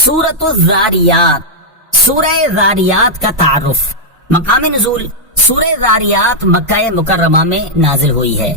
سورۃ الذاریات، سورہ ذاریات کا تعارف۔ مقام نزول، سورہ ذاریات مکہ مکرمہ میں نازل ہوئی ہے۔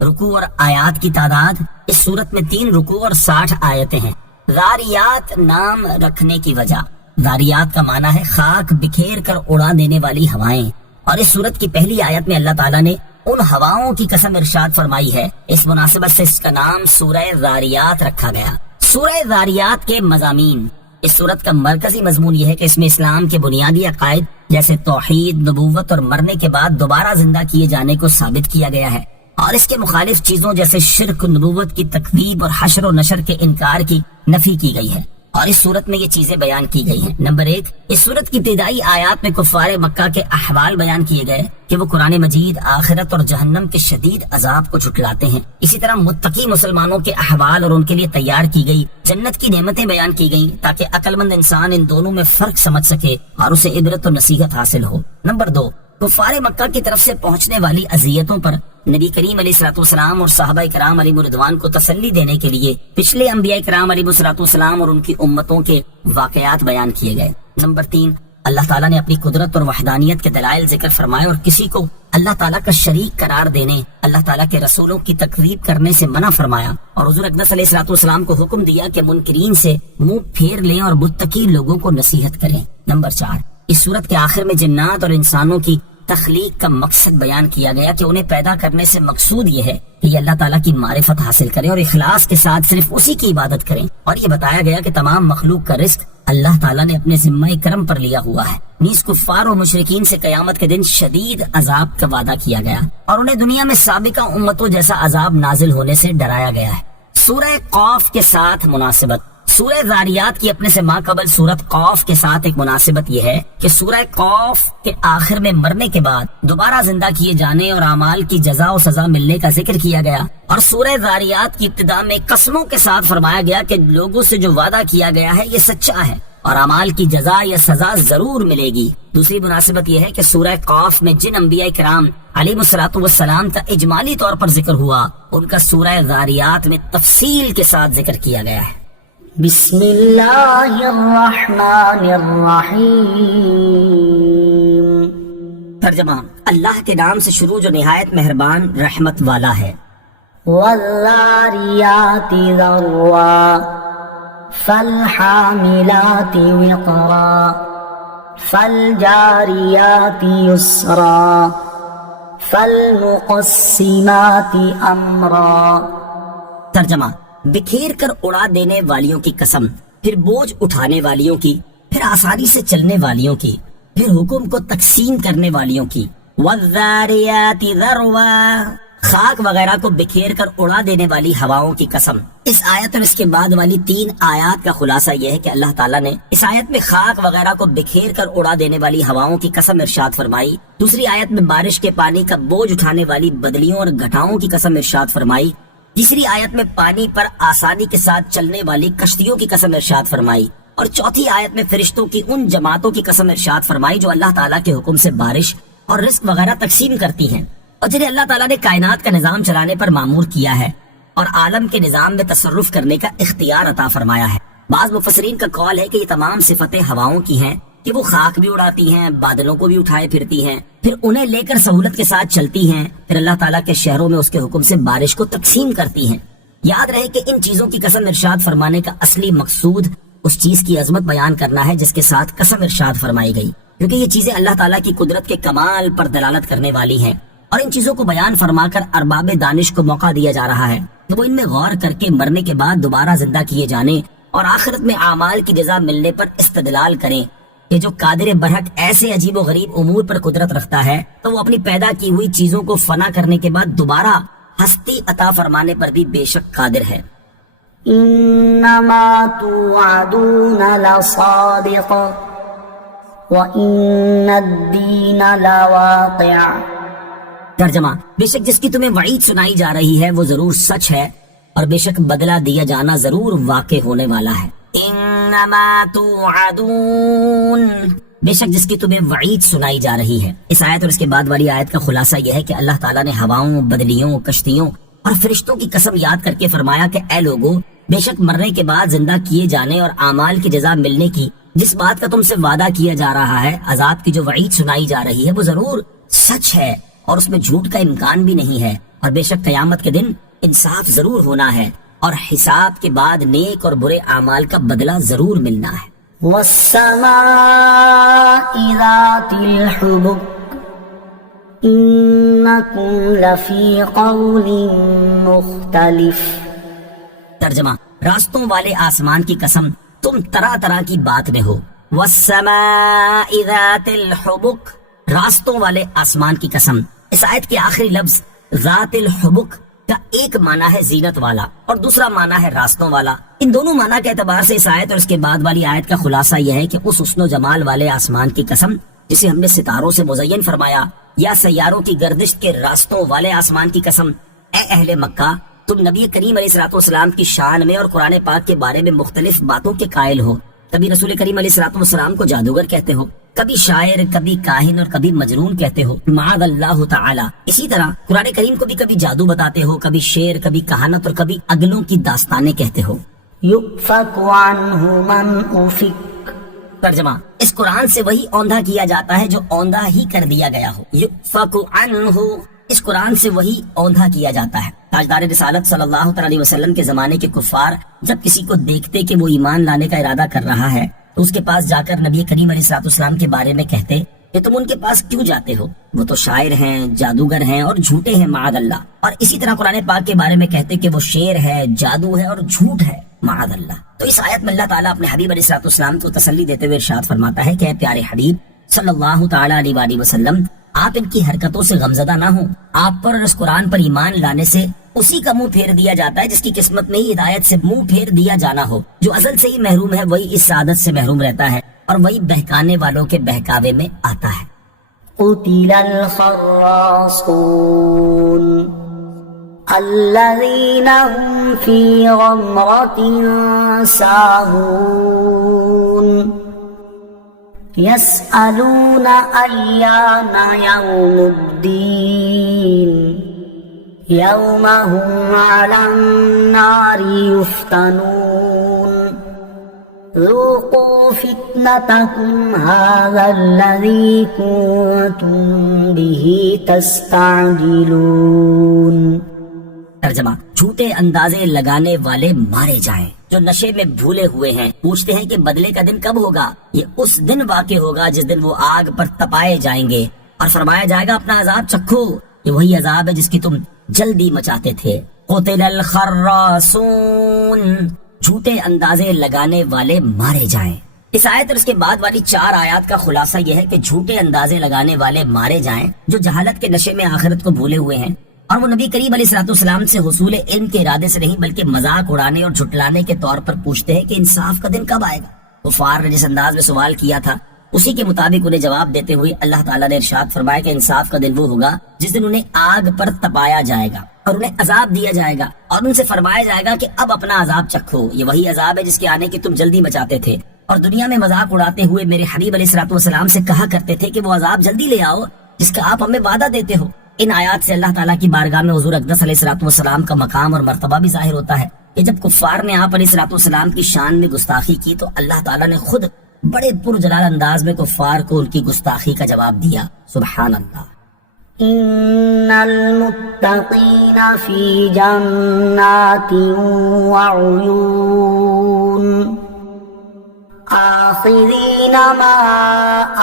رکوع اور آیات کی تعداد، اس سورت میں 3 رکوع اور 60 آیتیں ہیں۔ ذاریات نام رکھنے کی وجہ، ذاریات کا معنی ہے خاک بکھیر کر اڑا دینے والی ہوائیں، اور اس سورت کی پہلی آیت میں اللہ تعالیٰ نے ان ہواؤں کی قسم ارشاد فرمائی ہے۔ اس مناسبت سے اس کا نام سورہ ذاریات رکھا گیا۔ سورہ ذاریات کے مضامین، اس سورت کا مرکزی مضمون یہ ہے کہ اس میں اسلام کے بنیادی عقائد جیسے توحید، نبوت اور مرنے کے بعد دوبارہ زندہ کیے جانے کو ثابت کیا گیا ہے، اور اس کے مخالف چیزوں جیسے شرک، نبوت کی تکذیب اور حشر و نشر کے انکار کی نفی کی گئی ہے، اور اس صورت میں یہ چیزیں بیان کی گئی ہیں۔ نمبر 1، اس صورت کی ابتدائی آیات میں کفار مکہ کے احوال بیان کیے گئے کہ وہ قرآن مجید آخرت اور جہنم کے شدید عذاب کو جھٹلاتے ہیں۔ اسی طرح متقی مسلمانوں کے احوال اور ان کے لیے تیار کی گئی جنت کی نعمتیں بیان کی گئیں تاکہ عقل مند انسان ان دونوں میں فرق سمجھ سکے اور اسے عبرت و نصیحت حاصل ہو۔ نمبر 2، کفار مکہ کی طرف سے پہنچنے والی اذیتوں پر نبی کریم علیہ الصلوۃ والسلام اور صحابہ کرام علیہ رضوان کو تسلی دینے کے لیے پچھلے انبیاء کرام علیہ الصلوۃ والسلام اور ان کی امتوں کے واقعات بیان کیے گئے۔ نمبر 3، اللہ تعالیٰ نے اپنی قدرت اور وحدانیت کے دلائل ذکر فرمائے اور کسی کو اللہ تعالیٰ کا شریک قرار دینے، اللہ تعالیٰ کے رسولوں کی تکذیب کرنے سے منع فرمایا، اور حضور اقدس علیہ الصلوۃ والسلام کو حکم دیا کہ منکرین سے منہ پھیر لیں اور متقی لوگوں کو نصیحت کریں۔ نمبر 4، اس سورت کے آخر میں جنات اور انسانوں کی تخلیق کا مقصد بیان کیا گیا کہ انہیں پیدا کرنے سے مقصود یہ ہے کہ یہ اللہ تعالیٰ کی معرفت حاصل کریں اور اخلاص کے ساتھ صرف اسی کی عبادت کریں، اور یہ بتایا گیا کہ تمام مخلوق کا رزق اللہ تعالیٰ نے اپنے ذمہ کرم پر لیا ہوا ہے۔ نیز کفار و مشرکین سے قیامت کے دن شدید عذاب کا وعدہ کیا گیا اور انہیں دنیا میں سابقہ امتوں جیسا عذاب نازل ہونے سے ڈرایا گیا ہے۔ سورہ قاف کے ساتھ مناسبت، سورہ ذاریات کی اپنے سے ماں قبل سورت قاف کے ساتھ ایک مناسبت یہ ہے کہ سورہ قاف کے آخر میں مرنے کے بعد دوبارہ زندہ کیے جانے اور اعمال کی جزا و سزا ملنے کا ذکر کیا گیا، اور سورہ ذاریات کی ابتدا میں قسموں کے ساتھ فرمایا گیا کہ لوگوں سے جو وعدہ کیا گیا ہے یہ سچا ہے اور اعمال کی جزا یا سزا ضرور ملے گی۔ دوسری مناسبت یہ ہے کہ سورہ قاف میں جن انبیاء کرام علیہ الصلوۃ والسلام کا اجمالی طور پر ذکر ہوا، ان کا سورہ ذاریات میں تفصیل کے ساتھ ذکر کیا گیا ہے۔ بسم اللہ الرحمن الرحیم۔ ترجمہ، اللہ کے نام سے شروع جو نہایت مہربان رحمت والا ہے۔ والذاریات ذروا فالحاملات وقرا فالجاریات یسرا فالمقسمات امرا۔ ترجمہ، بکھیر کر اڑا دینے والیوں کی قسم، پھر بوجھ اٹھانے والیوں کی، پھر آسانی سے چلنے والیوں کی، پھر حکم کو تقسیم کرنے والیوں کی۔ والذاریات ذروا، خاک وغیرہ کو بکھیر کر اڑا دینے والی ہواؤں کی قسم۔ اس آیت اور اس کے بعد والی 3 آیات کا خلاصہ یہ ہے کہ اللہ تعالیٰ نے اس آیت میں خاک وغیرہ کو بکھیر کر اڑا دینے والی ہواؤں کی قسم ارشاد فرمائی، دوسری آیت میں بارش کے پانی کا بوجھ اٹھانے والی بدلیوں اور گھٹاؤں کی قسم ارشاد فرمائی، تیسری آیت میں پانی پر آسانی کے ساتھ چلنے والی کشتیوں کی قسم ارشاد فرمائی، اور چوتھی آیت میں فرشتوں کی ان جماعتوں کی قسم ارشاد فرمائی جو اللہ تعالیٰ کے حکم سے بارش اور رزق وغیرہ تقسیم کرتی ہیں اور جنہیں اللہ تعالیٰ نے کائنات کا نظام چلانے پر مامور کیا ہے اور عالم کے نظام میں تصرف کرنے کا اختیار عطا فرمایا ہے۔ بعض مفسرین کا قول ہے کہ یہ تمام صفتیں ہواؤں کی ہیں کہ وہ خاک بھی اڑاتی ہیں، بادلوں کو بھی اٹھائے پھرتی ہیں، پھر انہیں لے کر سہولت کے ساتھ چلتی ہیں، پھر اللہ تعالیٰ کے شہروں میں اس کے حکم سے بارش کو تقسیم کرتی ہیں۔ یاد رہے کہ ان چیزوں کی قسم ارشاد فرمانے کا اصلی مقصود اس چیز کی عظمت بیان کرنا ہے جس کے ساتھ قسم ارشاد فرمائی گئی، کیونکہ یہ چیزیں اللہ تعالیٰ کی قدرت کے کمال پر دلالت کرنے والی ہیں، اور ان چیزوں کو بیان فرما کر ارباب دانش کو موقع دیا جا رہا ہے کہ وہ ان میں غور کر کے مرنے کے بعد دوبارہ زندہ کیے جانے اور آخرت میں اعمال کی جزا ملنے پر استدلال کریں کہ جو قادر برحق ایسے عجیب و غریب امور پر قدرت رکھتا ہے تو وہ اپنی پیدا کی ہوئی چیزوں کو فنا کرنے کے بعد دوبارہ ہستی عطا فرمانے پر بھی بے شک قادر ہے۔ انما توعدون لصادق وان الدین لواقع۔ ترجمہ، بے شک جس کی تمہیں وعید سنائی جا رہی ہے وہ ضرور سچ ہے اور بے شک بدلہ دیا جانا ضرور واقع ہونے والا ہے۔ انما توعدون، بے شک جس کی تمہیں وعید سنائی جا رہی ہے۔ اس آیت اور اس کے بعد والی آیت کا خلاصہ یہ ہے کہ اللہ تعالیٰ نے ہواؤں، بدلیوں، کشتیوں اور فرشتوں کی قسم یاد کر کے فرمایا کہ اے لوگو، بے شک مرنے کے بعد زندہ کیے جانے اور اعمال کی جزا ملنے کی جس بات کا تم سے وعدہ کیا جا رہا ہے، عذاب کی جو وعید سنائی جا رہی ہے، وہ ضرور سچ ہے اور اس میں جھوٹ کا امکان بھی نہیں ہے، اور بے شک قیامت کے دن انصاف ضرور ہونا ہے اور حساب کے بعد نیک اور برے اعمال کا بدلہ ضرور ملنا ہے۔ والسماء ذات الحبك إنكم لفي قول مختلف۔ ترجمہ، راستوں والے آسمان کی قسم تم طرح طرح کی بات میں ہو۔ والسماء ذات الحبك، راستوں والے آسمان کی قسم۔ اس آیت کے آخری لفظ ذات الحبك کا ایک معنی ہے زینت والا اور دوسرا معنی ہے راستوں والا۔ ان دونوں معنی کے اعتبار سے اس آیت اور اس کے بعد والی آیت کا خلاصہ یہ ہے کہ اس حسن و جمال والے آسمان کی قسم جسے ہم نے ستاروں سے مزین فرمایا، یا سیاروں کی گردش کے راستوں والے آسمان کی قسم۔ اے اہل مکہ، تم نبی کریم علیہ الصلوۃ والسلام کی شان میں اور قرآن پاک کے بارے میں مختلف باتوں کے قائل ہو۔ کبھی رسول کریم علیہ الصلوۃ والسلام کو جادوگر کہتے ہو، کبھی شاعر، کبھی کاہن اور کبھی مجنون کہتے ہو، معاذ اللہ تعالی۔ اسی طرح قرآن کریم کو بھی کبھی جادو بتاتے ہو، کبھی شعر، کبھی کہانت اور کبھی اگلوں کی داستانیں کہتے ہو۔ يؤفك عنه من أفك۔ ترجمہ، اس قرآن سے وہی اوندھا کیا جاتا ہے جو اوندھا ہی کر دیا گیا ہو۔ یؤفک عنہ، اس قرآن سے وہی اوندھا کیا جاتا ہے۔ تاجدار رسالت صلی اللہ تعالی علیہ وسلم کے زمانے کے کفار جب کسی کو دیکھتے کہ وہ ایمان لانے کا ارادہ کر رہا ہے تو اس کے پاس جا کر نبی کریم علیہ الصلوۃ والسلام کے بارے میں کہتے کہ تم ان کے پاس کیوں جاتے ہو، وہ تو شاعر ہیں، جادوگر ہیں اور جھوٹے ہیں معاذ اللہ۔ اور اسی طرح قرآن پاک کے بارے میں کہتے کہ وہ شعر ہے، جادو ہے اور جھوٹ ہے معاذ اللہ۔ تو اس آیت میں اللہ تعالیٰ اپنے حبیب علیہ الصلوۃ والسلام کو تسلی دیتے ہوئے ارشاد فرماتا ہے کہ اے پیارے حبیب صلی اللہ تعالی علیہ وآلہ وسلم، آپ ان کی حرکتوں سے غمزدہ نہ ہوں۔ آپ پر اور اس قرآن پر ایمان لانے سے اسی کا منہ پھیر دیا جاتا ہے جس کی قسمت میں ہی ہدایت سے منہ پھیر دیا جانا ہو۔ جو ازل سے ہی محروم ہے وہی اس سعادت سے محروم رہتا ہے اور وہی بہکانے والوں کے بہکاوے میں آتا ہے۔ قتل الخراصون الذين هم في غمرة ساهون يسألون أيان يوم الدين يوم هم على النار يفتنون ذوقوا فتنتكم هذا الذي كنتم به تستعجلون۔ ترجمہ، جھوٹے اندازے لگانے والے مارے جائیں جو نشے میں بھولے ہوئے ہیں، پوچھتے ہیں کہ بدلے کا دن کب ہوگا۔ یہ اس دن واقع ہوگا جس دن وہ آگ پر تپائے جائیں گے اور فرمایا جائے گا اپنا عذاب چکھو۔ یہ وہی عذاب ہے جس کی تم جلدی مچاتے تھے۔ قتل الخراصون، جھوٹے اندازے لگانے والے مارے جائیں۔ اس آیت اور اس کے بعد والی 4 آیات کا خلاصہ یہ ہے کہ جھوٹے اندازے لگانے والے مارے جائیں جو جہالت کے نشے میں آخرت کو بھولے ہوئے ہیں اور وہ نبی کریم علیہ الصلوۃ والسلام سے حصول علم کے ارادے سے نہیں بلکہ مذاق اڑانے اور جھٹلانے کے طور پر پوچھتے ہیں کہ انصاف کا دن کب آئے گا۔ کفار نے جس انداز میں سوال کیا تھا اسی کے مطابق انہیں جواب دیتے ہوئے اللہ تعالیٰ نے ارشاد فرمایا کہ انصاف کا دن وہ ہوگا جس دن انہیں آگ پر تپایا جائے گا اور انہیں عذاب دیا جائے گا اور ان سے فرمایا جائے گا کہ اب اپنا عذاب چکھو۔ یہ وہی عذاب ہے جس کے آنے کی تم جلدی مچاتے تھے اور دنیا میں مذاق اڑاتے ہوئے میرے حبیب علیہ الصلوۃ والسلام سے کہا کرتے تھے کہ وہ عذاب جلدی لے آؤ جس کا آپ ہمیں وعدہ دیتے ہو۔ ان آیات سے اللہ تعالیٰ کی بارگاہ میں حضور اقدس علیہ الصلوۃ والسلام کا مقام اور مرتبہ بھی ظاہر ہوتا ہے کہ جب کفار نے آپ علیہ الصلوۃ والسلام کی شان میں گستاخی کی تو اللہ تعالیٰ نے خود بڑے پرجلال انداز میں کفار کو ان کی گستاخی کا جواب دیا۔ سبحان اللہ۔ إن المتقين في جنات وعيون آخذين ما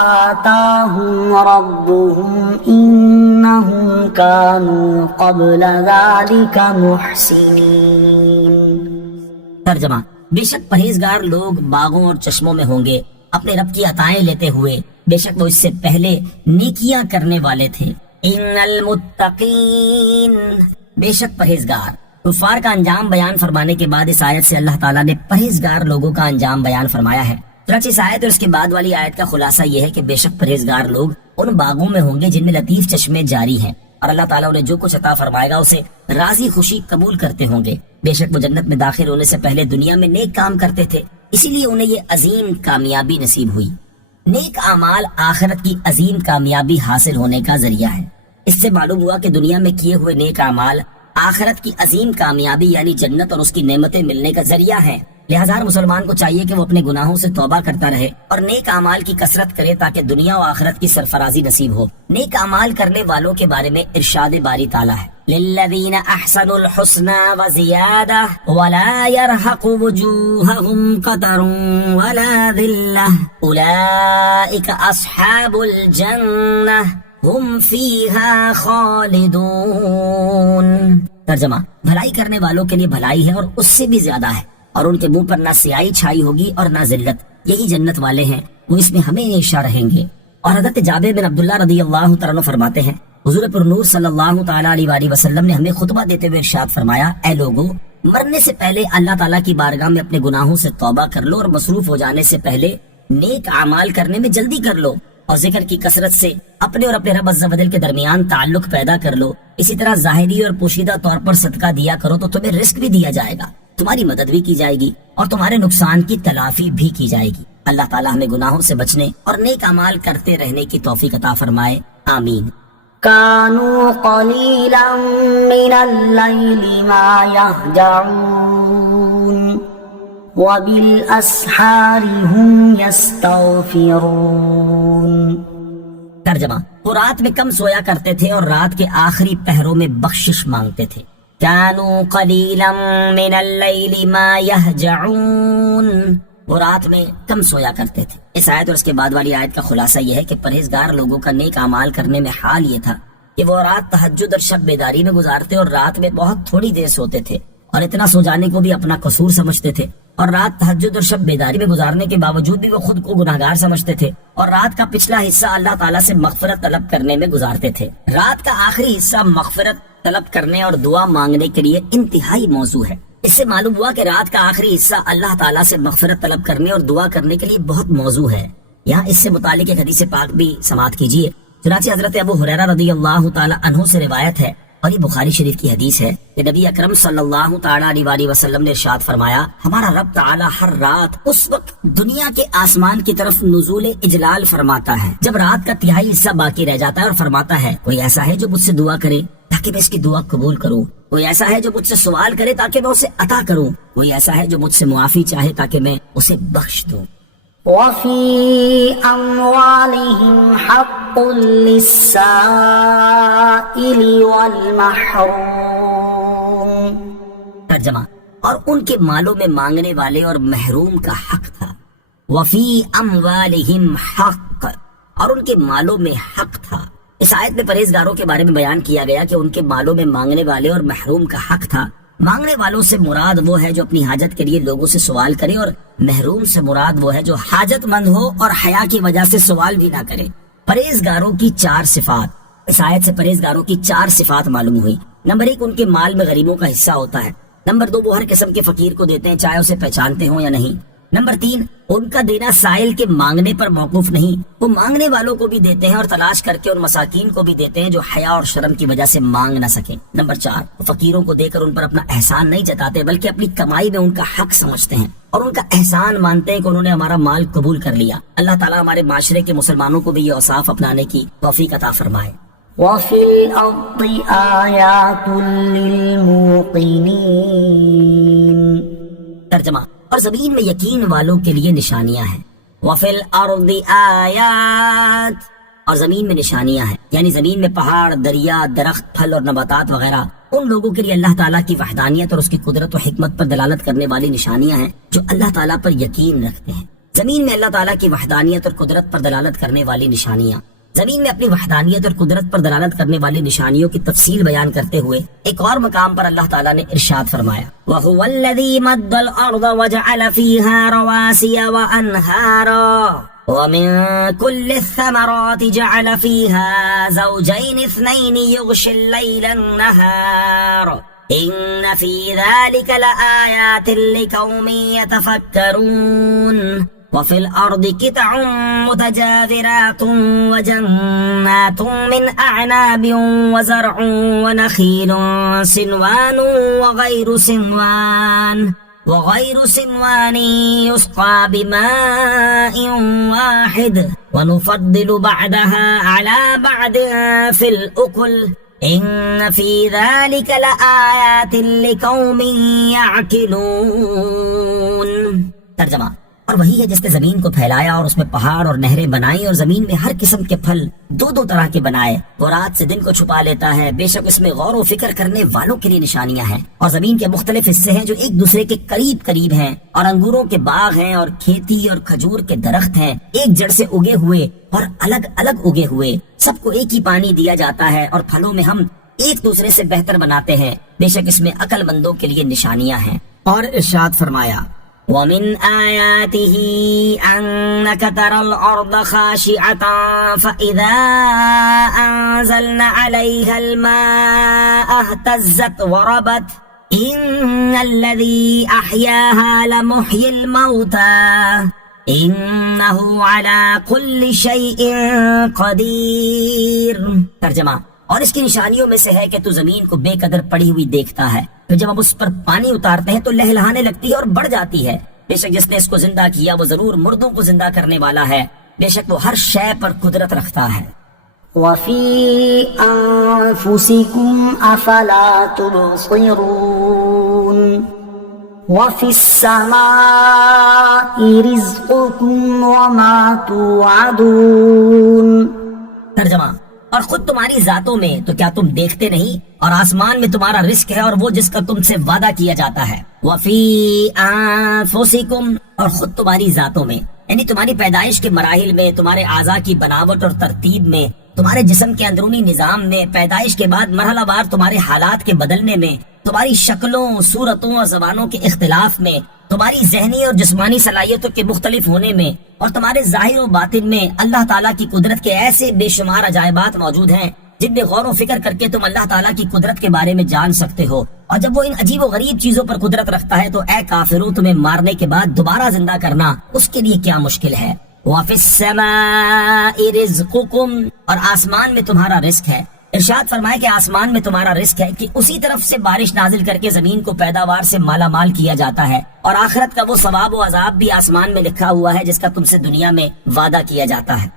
آتاهم ربهم إنهم كانوا قبل ذلك محسنين۔ ترجمہ، بے شک پرہیزگار لوگ باغوں اور چشموں میں ہوں گے اپنے رب کی عطائیں لیتے ہوئے، بے شک وہ اس سے پہلے نیکیاں کرنے والے تھے۔ ان المتقین، بے شک پرہیزگار۔ کفار کا انجام بیان فرمانے کے بعد اس آیت سے اللہ تعالیٰ نے پرہیزگار لوگوں کا انجام بیان فرمایا ہے۔ چنانچہ اس آیت اور اس کے بعد والی آیت کا خلاصہ یہ ہے کہ بے شک پرہیزگار لوگ ان باغوں میں ہوں گے جن میں لطیف چشمے جاری ہیں اور اللہ تعالیٰ انہیں جو کچھ عطا فرمائے گا اسے راضی خوشی قبول کرتے ہوں گے۔ بے شک وہ جنت میں داخل ہونے سے پہلے دنیا میں نیک کام کرتے تھے، اسی لیے انہیں یہ عظیم کامیابی نصیب ہوئی۔ نیک اعمال آخرت کی عظیم کامیابی حاصل ہونے کا ذریعہ ہے۔ اس سے معلوم ہوا کہ دنیا میں کیے ہوئے نیک اعمال آخرت کی عظیم کامیابی یعنی جنت اور اس کی نعمتیں ملنے کا ذریعہ ہیں۔ لہذا ہر مسلمان کو چاہیے کہ وہ اپنے گناہوں سے توبہ کرتا رہے اور نیک اعمال کی کثرت کرے تاکہ دنیا و آخرت کی سرفرازی نصیب ہو۔ نیک اعمال کرنے والوں کے بارے میں ارشاد باری تعالیٰ ہے، للذین احسنوا الحسنى وزیادہ ولا يرهق وجوہہم قتر ولا ذلہ اولئک اصحاب الجنہ ہم فیہا خالدون۔ ترجمہ، بھلائی کرنے والوں کے لیے بھلائی ہے اور اس سے بھی زیادہ ہے، اور ان کے منہ پر نہ سیاہی چھائی ہوگی اور نہ ذلت، یہی جنت والے ہیں، وہ اس میں ہمیشہ رہیں گے۔ اور حضرت جابر بن عبداللہ رضی اللہ تعالیٰ عنہ فرماتے ہیں، حضور پر نور صلی اللہ تعالیٰ علیہ وآلہ وسلم نے ہمیں خطبہ دیتے ہوئے ارشاد فرمایا، اے لوگو، مرنے سے پہلے اللہ تعالیٰ کی بارگاہ میں اپنے گناہوں سے توبہ کر لو اور مصروف ہو جانے سے پہلے نیک اعمال کرنے میں جلدی کر لو، اور ذکر کی کثرت سے اپنے اور اپنے رب عز و جل کے درمیان تعلق پیدا کر لو۔ اسی طرح ظاہری اور پوشیدہ طور پر صدقہ دیا کرو تو تمہیں رزق بھی دیا جائے گا، تمہاری مدد بھی کی جائے گی اور تمہارے نقصان کی تلافی بھی کی جائے گی۔ اللہ تعالیٰ ہمیں گناہوں سے بچنے اور نیک اعمال کرتے رہنے کی توفیق عطا فرمائے، آمین۔ كانوا قليلا من الليل ما يهجعون وبالأسحار هم يستغفرون۔ ترجمہ، وہ رات میں کم سویا کرتے تھے اور رات کے آخری پہروں میں بخشش مانگتے تھے۔ كانوا قليلا من الليل ما يهجعون، وہ رات میں کم سویا کرتے تھے۔ اس آیت اور اس کے بعد والی آیت کا خلاصہ یہ ہے کہ پرہیزگار لوگوں کا نیک اعمال کرنے میں حال یہ تھا کہ وہ رات تہجد اور شب بیداری میں گزارتے اور رات میں بہت تھوڑی دیر سوتے تھے، اور اتنا سو جانے کو بھی اپنا قصور سمجھتے تھے، اور رات تہجد اور شب بیداری میں گزارنے کے باوجود بھی وہ خود کو گناہگار سمجھتے تھے، اور رات کا پچھلا حصہ اللہ تعالیٰ سے مغفرت طلب کرنے میں گزارتے تھے۔ رات کا آخری حصہ مغفرت طلب کرنے اور دعا مانگنے کے لیے انتہائی موزوں ہے۔ اس سے معلوم ہوا کہ رات کا آخری حصہ اللہ تعالیٰ سے مغفرت طلب کرنے اور دعا کرنے کے لیے بہت موزوں ہے۔ یہاں اس سے متعلق ایک حدیث پاک بھی سماعت کیجیے۔ چنانچہ حضرت ابو ہریرہ رضی اللہ تعالیٰ عنہ سے روایت ہے، اور یہ بخاری شریف کی حدیث ہے کہ نبی اکرم صلی اللہ تعالیٰ علیہ وآلہ وسلم نے ارشاد فرمایا، ہمارا رب تعالیٰ ہر رات اس وقت دنیا کے آسمان کی طرف نزول اجلال فرماتا ہے جب رات کا تہائی حصہ باقی رہ جاتا ہے، اور فرماتا ہے، کوئی ایسا ہے جو مجھ سے دعا کرے تاکہ میں اس کی دعا قبول کروں، کوئی ایسا ہے جو مجھ سے سوال کرے تاکہ میں اسے عطا کروں، کوئی ایسا ہے جو مجھ سے معافی چاہے تاکہ میں اسے بخش دوں۔ وفي أموالهم حق للسائل والمحروم۔ ترجمہ، اور ان کے مالوں میں مانگنے والے اور محروم کا حق تھا۔ وفی اموالہم حق، اور ان کے مالوں میں حق تھا۔ اس آیت میں پرہیزگاروں کے بارے میں بیان کیا گیا کہ ان کے مالوں میں مانگنے والے اور محروم کا حق تھا۔ مانگنے والوں سے مراد وہ ہے جو اپنی حاجت کے لیے لوگوں سے سوال کرے، اور محروم سے مراد وہ ہے جو حاجت مند ہو اور حیا کی وجہ سے سوال بھی نہ کرے۔ پرہیزگاروں کی 4 صفات، اس آیت سے پرہیزگاروں کی 4 صفات معلوم ہوئی۔ نمبر 1، ان کے مال میں غریبوں کا حصہ ہوتا ہے۔ نمبر 2، وہ ہر قسم کے فقیر کو دیتے ہیں چاہے اسے پہچانتے ہوں یا نہیں۔ نمبر 3، ان کا دینا سائل کے مانگنے پر موقوف نہیں، وہ مانگنے والوں کو بھی دیتے ہیں اور تلاش کر کے ان مساکین کو بھی دیتے ہیں جو حیا اور شرم کی وجہ سے مانگ نہ سکیں۔ نمبر 4، وہ فقیروں کو دے کر ان پر اپنا احسان نہیں جتاتے بلکہ اپنی کمائی میں ان کا حق سمجھتے ہیں اور ان کا احسان مانتے ہیں کہ انہوں نے ہمارا مال قبول کر لیا۔ اللہ تعالیٰ ہمارے معاشرے کے مسلمانوں کو بھی یہ اوصاف اپنانے کی توفیق عطا فرمائے۔ وفي الأرض آيات للموقنين۔ ترجمہ، اور زمین میں یقین والوں کے لیے نشانیاں ہیں۔ وفی الارض آیات، اور زمین میں نشانیاں ہیں، یعنی زمین میں پہاڑ، دریا، درخت، پھل اور نباتات وغیرہ ان لوگوں کے لیے اللہ تعالیٰ کی وحدانیت اور اس کی قدرت و حکمت پر دلالت کرنے والی نشانیاں ہیں جو اللہ تعالیٰ پر یقین رکھتے ہیں۔ زمین میں اللہ تعالیٰ کی وحدانیت اور قدرت پر دلالت کرنے والی نشانیاں، زمین میں اپنی وحدانیت اور قدرت پر دلالت کرنے والی نشانیوں کی تفصیل بیان کرتے ہوئے ایک اور مقام پر اللہ تعالیٰ نے ارشاد فرمایا، وَهُوَ الَّذِي مَدَّ الْأَرْضَ وَجَعَلَ فِيهَا رَوَاسِيَ وَأَنْهَارًا وَمِن كُلِّ الثَّمَرَاتِ جَعَلَ فِيهَا زَوْجَيْنِ اثْنَيْنِ يُغْشِي اللَّيْلَ النَّهَارَ إِنَّ فِي ذَلِكَ لَآيَاتٍ لِقَوْمٍ يَتَفَكَّرُونَ۔ وفي الأرض قطع متجاورات وجنات من أعناب وزرع ونخيل سنوان وغير سنوان يسقى بماء واحد ونفضل بعدها على بعد في الأكل ان فی ذلک لآیات لقوم یعقلون۔ ترجمہ، اور وہی ہے جس نے زمین کو پھیلایا اور اس میں پہاڑ اور نہریں بنائی اور زمین میں ہر قسم کے پھل دو دو طرح کے بنائے، وہ رات سے دن کو چھپا لیتا ہے، بے شک اس میں غور و فکر کرنے والوں کے لیے نشانیاں ہیں۔ اور زمین کے مختلف حصے ہیں جو ایک دوسرے کے قریب قریب ہیں، اور انگوروں کے باغ ہیں اور کھیتی اور کھجور کے درخت ہیں، ایک جڑ سے اگے ہوئے اور الگ الگ اگے ہوئے، سب کو ایک ہی پانی دیا جاتا ہے، اور پھلوں میں ہم ایک دوسرے سے بہتر بناتے ہیں، بے شک اس میں عقل مندوں کے لیے نشانیاں ہیں۔ اور ارشاد فرمایا، وَمِنْ آيَاتِهِ أَنَّكَ تَرَى الْأَرْضَ خَاشِعَةً فَإِذَا أَنزَلْنَا عَلَيْهَا الْمَاءَ اهْتَزَّتْ وَرَبَتْ إِنَّ الَّذِي أَحْيَاهَا لَمُحْيِي الْمَوْتَى إِنَّهُ عَلَى كُلِّ شَيْءٍ قَدِيرٌ۔ ترجمہ، اور اس کی نشانیوں میں سے ہے کہ تو زمین کو بے قدر پڑی ہوئی دیکھتا ہے، پھر جب ہم اس پر پانی اتارتے ہیں تو لہلہانے لگتی ہے اور بڑھ جاتی ہے، بے شک جس نے اس کو زندہ کیا وہ ضرور مردوں کو زندہ کرنے والا ہے، بے شک وہ ہر شے پر قدرت رکھتا ہے۔ وَفِي أَنفُسِكُمْ أَفَلَا تُبْصِرُونَ وَفِي السَّمَاءِ رِزْقُكُمْ وَمَا تُوعَدُونَ۔ ترجمہ، اور خود تمہاری ذاتوں میں تو کیا تم دیکھتے نہیں، اور آسمان میں تمہارا رزق ہے اور وہ جس کا تم سے وعدہ کیا جاتا ہے۔ وفی انفسکم، اور خود تمہاری ذاتوں میں، یعنی تمہاری پیدائش کے مراحل میں، تمہارے اعضاء کی بناوٹ اور ترتیب میں، تمہارے جسم کے اندرونی نظام میں، پیدائش کے بعد مرحلہ وار تمہارے حالات کے بدلنے میں، تمہاری شکلوں، صورتوں اور زبانوں کے اختلاف میں، تمہاری ذہنی اور جسمانی صلاحیتوں کے مختلف ہونے میں، اور تمہارے ظاہر و باطن میں اللہ تعالیٰ کی قدرت کے ایسے بے شمار عجائبات موجود ہیں جن میں غور و فکر کر کے تم اللہ تعالیٰ کی قدرت کے بارے میں جان سکتے ہو۔ اور جب وہ ان عجیب و غریب چیزوں پر قدرت رکھتا ہے تو اے کافروں، تمہیں مارنے کے بعد دوبارہ زندہ کرنا اس کے لیے کیا مشکل ہے۔ وَفِي السَّمَاءِ رِزْقُكُمْ، اور آسمان میں تمہارا رزق ہے۔ ارشاد فرمائے کہ آسمان میں تمہارا رزق ہے کہ اسی طرف سے بارش نازل کر کے زمین کو پیداوار سے مالا مال کیا جاتا ہے، اور آخرت کا وہ ثواب و عذاب بھی آسمان میں لکھا ہوا ہے جس کا تم سے دنیا میں وعدہ کیا جاتا ہے۔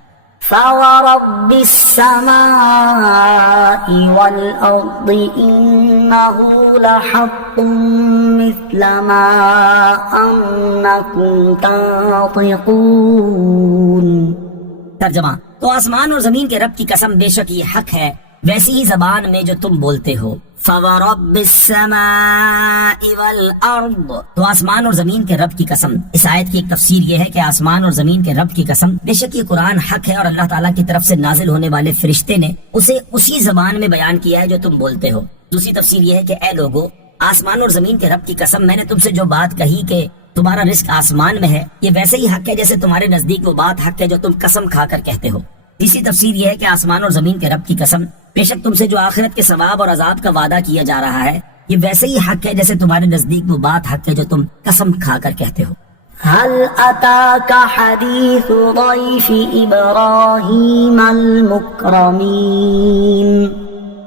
فَوَرَبِّ السَّمَاءِ وَالْأَرْضِ إِنَّهُ لَحَقٌّ مِثْلَ مَا أَنَّكُمْ تَنطِقُونَ۔ ترجمہ، تو آسمان اور زمین کے رب کی قسم، بے شک یہ حق ہے ویسی ہی زبان میں جو تم بولتے ہو۔ فَوَرَبِّ السَّمَاءِ وَالْأَرْضِ، تو آسمان اور زمین کے رب کی قسم۔ اس آیت کی ایک تفسیر یہ ہے کہ آسمان اور زمین کے رب کی قسم، بے شک یہ قرآن حق ہے اور اللہ تعالیٰ کی طرف سے نازل ہونے والے فرشتے نے اسے اسی زبان میں بیان کیا ہے جو تم بولتے ہو۔ دوسری تفسیر یہ ہے کہ اے لوگو، آسمان اور زمین کے رب کی قسم، میں نے تم سے جو بات کہی کہ تمہارا رزق آسمان میں ہے، یہ ویسے ہی حق ہے جیسے تمہارے نزدیک وہ بات حق ہے جو تم قسم کھا کر کہتے ہو۔ تیسری تفسیر یہ ہے کہ آسمان اور زمین کے رب کی قسم، بے شک تم سے جو آخرت کے ثواب اور عذاب کا وعدہ کیا جا رہا ہے، یہ ویسے ہی حق ہے جیسے تمہارے نزدیک وہ بات حق ہے جو تم قسم کھا کر کہتے ہو۔ هل أتاك حديث ضيف إبراهيم المكرمين؟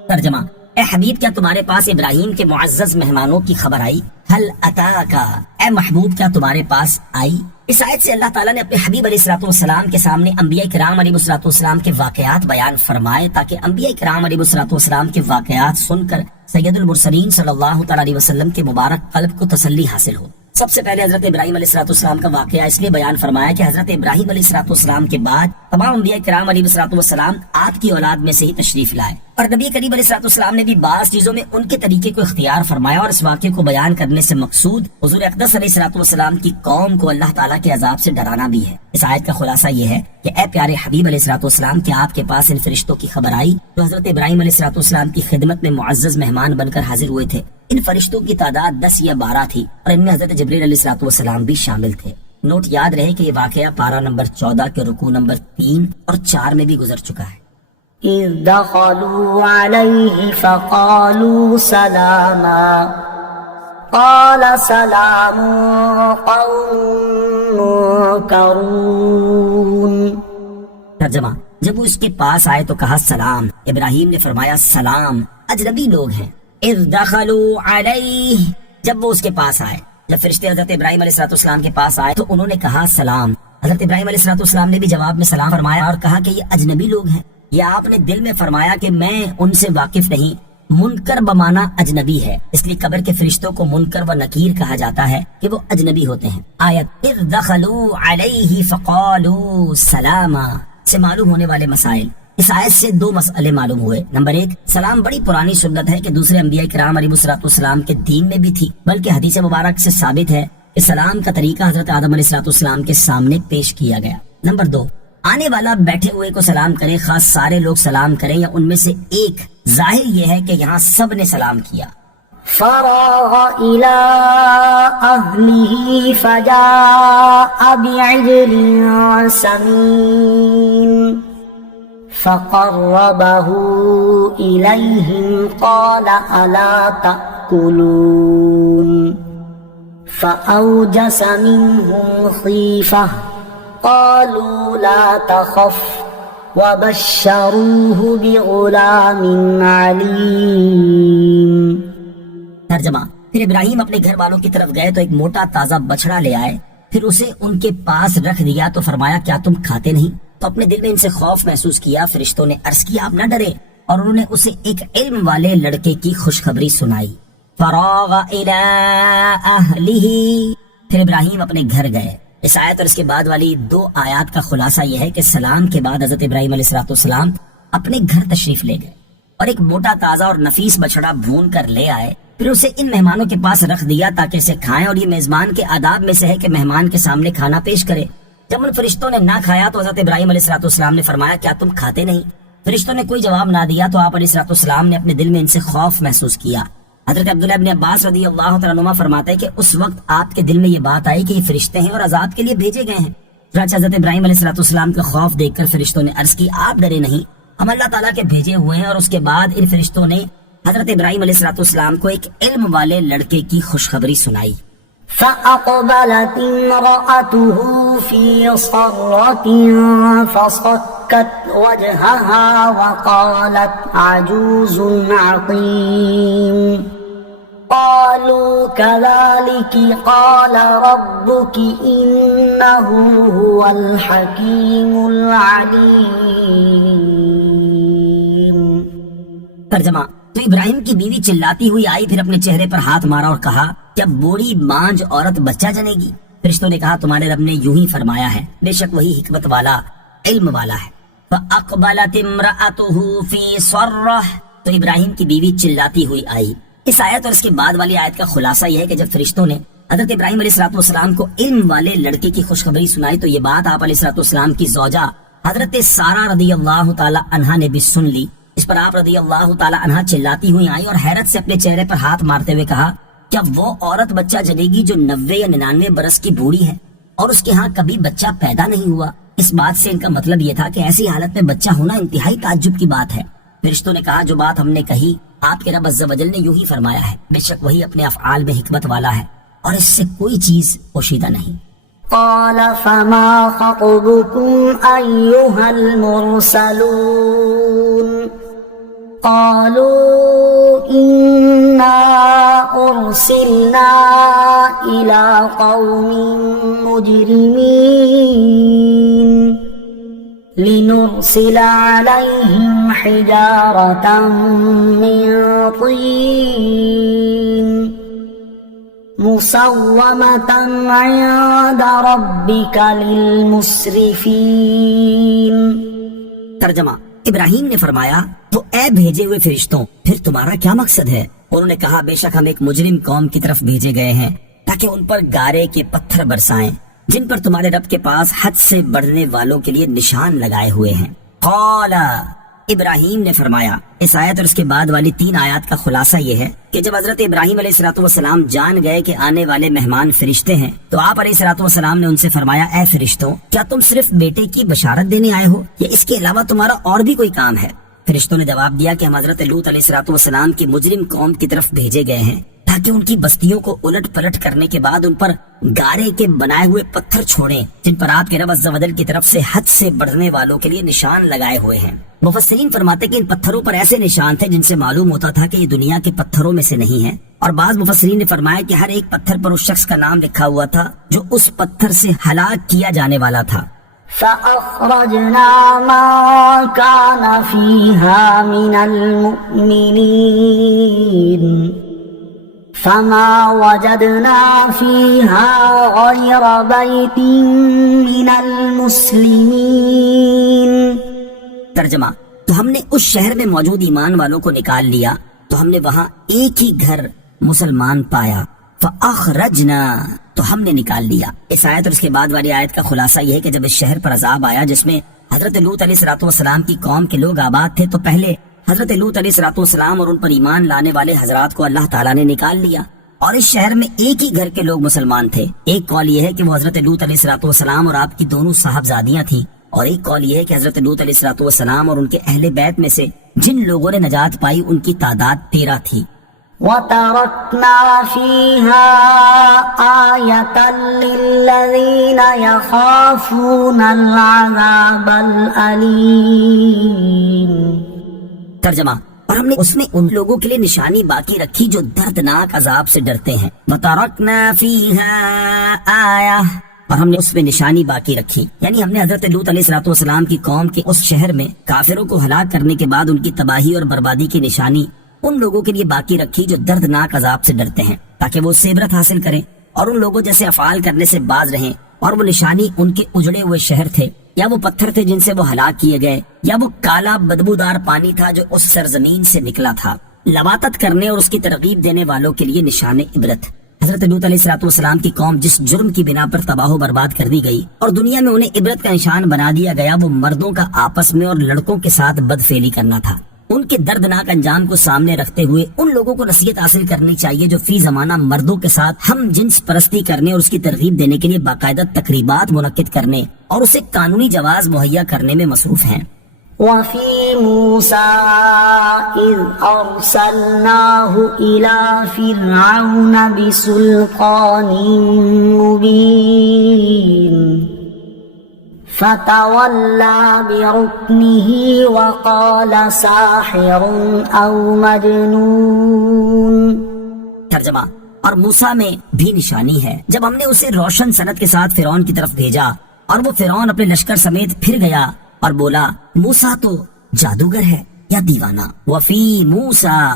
ترجمہ، اے حبیب، کیا تمہارے پاس ابراہیم کے معزز مہمانوں کی خبر آئی؟ حل اتاکا، اے محبوب، کیا تمہارے پاس آئی؟ اس آیت سے اللہ تعالیٰ نے اپنے حبیب علیہ الصلوۃ والسلام کے سامنے انبیاء کرام علیہ الصلوۃ والسلام کے واقعات بیان فرمائے تاکہ انبیاء کرام علیہ الصلوۃ والسلام کے واقعات سن کر سید المرسلین صلی اللہ تعالیٰ علیہ وسلم کے مبارک قلب کو تسلی حاصل ہو۔ سب سے پہلے حضرت ابراہیم علیہ الصلوۃ والسلام کا واقعہ اس لیے بیان فرمایا کہ حضرت ابراہیم علیہ الصلوۃ والسلام کے بعد تمام انبیاء کرام علیہ الصلوۃ والسلام آپ کی اولاد میں سے ہی تشریف لائے، اور نبی کریم علیہ الصلوۃ والسلام نے بھی بعض چیزوں میں ان کے طریقے کو اختیار فرمایا، اور اس واقعے کو بیان کرنے سے مقصود حضور اقدس علیہ الصلوۃ والسلام کی قوم کو اللہ تعالیٰ کے عذاب سے ڈرانا بھی ہے۔ اس آیت کا خلاصہ یہ ہے کہ اے پیارے حبیب علیہ الصلوۃ والسلام، کیا آپ کے پاس ان فرشتوں کی خبر آئی جو حضرت ابراہیم علیہ الصلوۃ والسلام کی خدمت میں معزز مہمان بن کر حاضر ہوئے تھے؟ ان فرشتوں کی تعداد 10 یا 12 تھی، اور ان میں حضرت جبریل علیہ الصلوۃ والسلام بھی شامل تھے۔ نوٹ یاد رہے کہ یہ واقعہ پارہ نمبر 14 کے رکوع نمبر 3 اور 4 میں بھی گزر چکا ہے۔ إذ دخلوا عليه فقالوا سلاما قال سلام قوم منكرون۔ ترجمہ، جب وہ اس کے پاس آئے تو کہا سلام، ابراہیم نے فرمایا سلام، اجنبی لوگ ہیں۔ اذ دخلوا علیہ، جب وہ اس کے پاس آئے، جب فرشتے حضرت ابراہیم علیہ الصلوۃ والسلام کے پاس آئے تو انہوں نے کہا سلام۔ حضرت ابراہیم علیہ الصلوۃ والسلام نے بھی جواب میں سلام فرمایا اور کہا کہ یہ اجنبی لوگ ہیں۔ یا آپ نے دل میں فرمایا کہ میں ان سے واقف نہیں، منکر بمانا اجنبی ہے، اس لیے قبر کے فرشتوں کو منکر و نکیر کہا جاتا ہے کہ وہ اجنبی ہوتے ہیں۔ آیت اذ دخلوا علیہ فقالوا سلاما سے معلوم ہونے والے مسائل۔ اس آیت سے دو مسئلے معلوم ہوئے۔ نمبر ایک، سلام بڑی پرانی سنت ہے کہ دوسرے انبیاء کرام علیہ السلام کے دین میں بھی تھی، بلکہ حدیث مبارک سے ثابت ہے کہ سلام کا طریقہ حضرت آدم علیہ السلام کے سامنے پیش کیا گیا۔ نمبر دو، آنے والا بیٹھے ہوئے کو سلام کرے، خاص سارے لوگ سلام کریں یا ان میں سے ایک، ظاہر یہ ہے کہ یہاں سب نے سلام کیا۔ فراغ إلى أهله فجاء بعجل سمين فقربه إليهم قال ألا تأكلون فأوجس منهم خيفة قالوا لا تخف وبشروه بغلام عليم۔ ترجمہ، پھر ابراہیم اپنے گھر والوں کی طرف گئے تو ایک موٹا تازہ بچڑا لے آئے، پھر اسے ان کے پاس رکھ دیا تو فرمایا کیا تم کھاتے نہیں؟ تو اپنے دل میں ان سے خوف محسوس کیا۔ فرشتوں نے عرض کیا آپ نہ ڈرے، اور انہوں نے اسے ایک علم والے لڑکے کی خوشخبری سنائی۔ فراغ الی اہلہ، پھر ابراہیم اپنے گھر گئے۔ اس آیت اور اس کے بعد والی دو آیات کا خلاصہ یہ ہے کہ سلام کے بعد حضرت ابراہیم علیہ السلام اپنے گھر تشریف لے گئے اور ایک موٹا تازہ اور نفیس بچڑا بھون کر لے آئے، پھر اسے ان مہمانوں کے پاس رکھ دیا تاکہ اسے کھائیں، اور یہ میزبان کے آداب میں سے ہے کہ مہمان کے سامنے کھانا پیش کرے۔ جب ان فرشتوں نے نہ کھایا تو حضرت ابراہیم علیہ السلام نے فرمایا کیا تم کھاتے نہیں؟ فرشتوں نے کوئی جواب نہ دیا تو آپ علیہ السلام نے اپنے دل میں ان سے خوف محسوس کیا۔ حضرت عبداللہ ابن عباس رضی اللہ تعالیٰ عنہما فرماتے ہیں کہ اس وقت آپ کے دل میں یہ بات آئی کہ یہ فرشتے ہیں اور عذاب کے لیے بھیجے گئے ہیں۔ چنانچہ حضرت ابراہیم علیہ السلام کا خوف دیکھ کر فرشتوں نے عرض کی آپ ڈرے نہیں، ہم اللہ تعالیٰ کے بھیجے ہوئے ہیں۔ اور اس کے بعد ان فرشتوں نے حضرت ابراہیم علیہ السلام کو ایک علم والے لڑکے کی خوشخبری سنائی۔ فأقبلت امرأته في صرة فصكت وجهها وقالت عجوز عقيم قالوا كذلك قال ربك إنه هو الحكيم العليم۔ ترجمہ، تو ابراہیم کی بیوی چلاتی ہوئی آئی، پھر اپنے چہرے پر ہاتھ مارا اور کہا کیا بوڑھی مانج عورت بچہ جنے گی؟ فرشتوں نے کہا تمہارے رب نے یوں ہی فرمایا ہے، بے شک وہی حکمت والا علم والا ہے۔ فَأَقْبَلَتِ امْرَأَتُهُ فِي صَرَّةٍ، تو ابراہیم کی بیوی چلاتی ہوئی آئی۔ اس آیت اور اس کے بعد والی آیت کا خلاصہ یہ ہے کہ جب فرشتوں نے حضرت ابراہیم علیہ السلام کو علم والے لڑکے کی خوشخبری سنائی تو یہ بات آپ علیہ السلام کی زوجہ حضرت سارہ رضی اللہ تعالی عنہا نے بھی سن لی۔ اس پر آپ رضی اللہ تعالی عنہا چلاتی ہوئی آئی اور حیرت سے اپنے چہرے پر ہاتھ مارتے ہوئے کہا کیا وہ عورت بچہ جنے گی جو 90 یا 99 برس کی بوڑھی ہے اور اس کے ہاں کبھی بچہ پیدا نہیں ہوا؟ اس بات سے ان کا مطلب یہ تھا کہ ایسی حالت میں بچہ ہونا انتہائی تعجب کی بات ہے۔ فرشتوں نے کہا جو بات ہم نے کہی آپ کے رب عز و جل نے یوں ہی فرمایا ہے، بے شک وہی اپنے افعال میں حکمت والا ہے اور اس سے کوئی چیز پوشیدہ نہیں۔ قال فما خطبكم أيها المرسلون قالوا إنا أرسلنا إلى قوم مجرمين لنرسل عليهم حجارة من طين مسومة عند ربك للمسرفين۔ ترجمہ، ابراہیم نے فرمایا تو اے بھیجے ہوئے فرشتوں پھر تمہارا کیا مقصد ہے؟ انہوں نے کہا بے شک ہم ایک مجرم قوم کی طرف بھیجے گئے ہیں تاکہ ان پر گارے کے پتھر برسائیں جن پر تمہارے رب کے پاس حد سے بڑھنے والوں کے لیے نشان لگائے ہوئے ہیں۔ قال، ابراہیم نے فرمایا۔ اس آیت اور اس کے بعد والی 3 آیات کا خلاصہ یہ ہے کہ جب حضرت ابراہیم علیہ السلام جان گئے کہ آنے والے مہمان فرشتے ہیں تو آپ علیہ السلام نے ان سے فرمایا اے فرشتوں کیا تم صرف بیٹے کی بشارت دینے آئے ہو یا اس کے علاوہ تمہارا اور بھی کوئی کام ہے؟ فرشتوں نے جواب دیا کہ ہم حضرت لوط علیہ السلام کی مجرم قوم کی طرف بھیجے گئے ہیں تاکہ ان کی بستیوں کو الٹ پلٹ کرنے کے بعد ان پر گارے کے بنائے ہوئے پتھر چھوڑیں جن پر آپ کے رب عز و جل کی طرف سے حد سے بڑھنے والوں کے لیے نشان لگائے ہوئے ہیں۔ مفسرین فرماتے کہ ان پتھروں پر ایسے نشان تھے جن سے معلوم ہوتا تھا کہ یہ دنیا کے پتھروں میں سے نہیں ہے، اور بعض مفسرین نے فرمایا کہ ہر ایک پتھر پر اس شخص کا نام لکھا ہوا تھا جو اس پتھر سے ہلاک کیا جانے والا تھا۔ فأخرجنا من كان فيها من المؤمنين فما وجدنا فيها غير بيت من المسلمين. ترجمہ: تو ہم نے اس شہر میں موجود ایمان والوں کو نکال لیا تو ہم نے وہاں ایک ہی گھر مسلمان پایا. فاخرجنا، تو ہم نے نکال لیا. اس آیت اور اس کے بعد والی آیت کا خلاصہ یہ ہے کہ جب اس شہر پر عذاب آیا جس میں حضرت لوط علیہ السلام کی قوم کے لوگ آباد تھے، تو پہلے حضرت لوط علیہ السلام اور ان پر ایمان لانے والے حضرات کو اللہ تعالیٰ نے نکال لیا، اور اس شہر میں ایک ہی گھر کے لوگ مسلمان تھے. ایک قول یہ ہے کہ وہ حضرت لوط علیہ السلام اور آپ کی دونوں صاحبزادیاں تھیں، اور ایک قول یہ ہے کہ حضرت لوط علیہ السلام اور ان کے اہل بیت میں سے جن لوگوں نے نجات پائی ان کی تعداد 13 تھی. وَتَرَكْنَا فِيهَا آيَةً لِلَّذِينَ يَخَافُونَ الْعَذَابَ الْأَلِيمَ. ترجمہ: اور ہم نے اس میں ان لوگوں کے لیے نشانی باقی رکھی جو دردناک عذاب سے ڈرتے ہیں. وَتَرَكْنَا فِيهَا آيَةً، اور ہم نے اس میں نشانی باقی رکھی، یعنی ہم نے حضرت لوط علیہ السلام کی قوم کے اس شہر میں کافروں کو ہلاک کرنے کے بعد ان کی تباہی اور بربادی کی نشانی ان لوگوں کے لیے باقی رکھی جو دردناک عذاب سے ڈرتے ہیں، تاکہ وہ اس سے عبرت حاصل کریں اور ان لوگوں جیسے افعال کرنے سے باز رہیں. اور وہ نشانی ان کے اجڑے ہوئے شہر تھے، یا وہ پتھر تھے جن سے وہ ہلاک کیے گئے، یا وہ کالا بدبودار پانی تھا جو اس سرزمین سے نکلا تھا. لواطت کرنے اور اس کی ترغیب دینے والوں کے لیے نشان عبرت. حضرت لوط علیہ السلام کی قوم جس جرم کی بنا پر تباہ و برباد کر دی گئی اور دنیا میں انہیں عبرت کا نشان بنا دیا گیا، وہ مردوں کا آپس میں اور لڑکوں کے ساتھ بدفعلی کرنا تھا. ان کے دردناک انجام کو سامنے رکھتے ہوئے ان لوگوں کو نصیحت حاصل کرنی چاہیے جو فی زمانہ مردوں کے ساتھ ہم جنس پرستی کرنے اور اس کی ترغیب دینے کے لیے باقاعدہ تقریبات منعقد کرنے اور اسے قانونی جواز مہیا کرنے میں مصروف ہیں. وَفِي مُوسَىٰ إِذْ أَرْسَلْنَاهُ إِلَىٰ فِرْعَوْنَ بِسُلْطَانٍ مُّبِينٍ فَتَوَلَّىٰ بِرُكْنِهِ وَقَالَ سَاحِرٌ أَوْ مَجْنُونٌ. ترجمہ: اور موسیٰ میں بھی نشانی ہے جب ہم نے اسے روشن سند کے ساتھ فرعون کی طرف بھیجا، اور وہ فرعون اپنے لشکر سمیت پھر گیا اور بولا موسیٰ تو جادوگر ہے یا دیوانہ. وفی موسیٰ،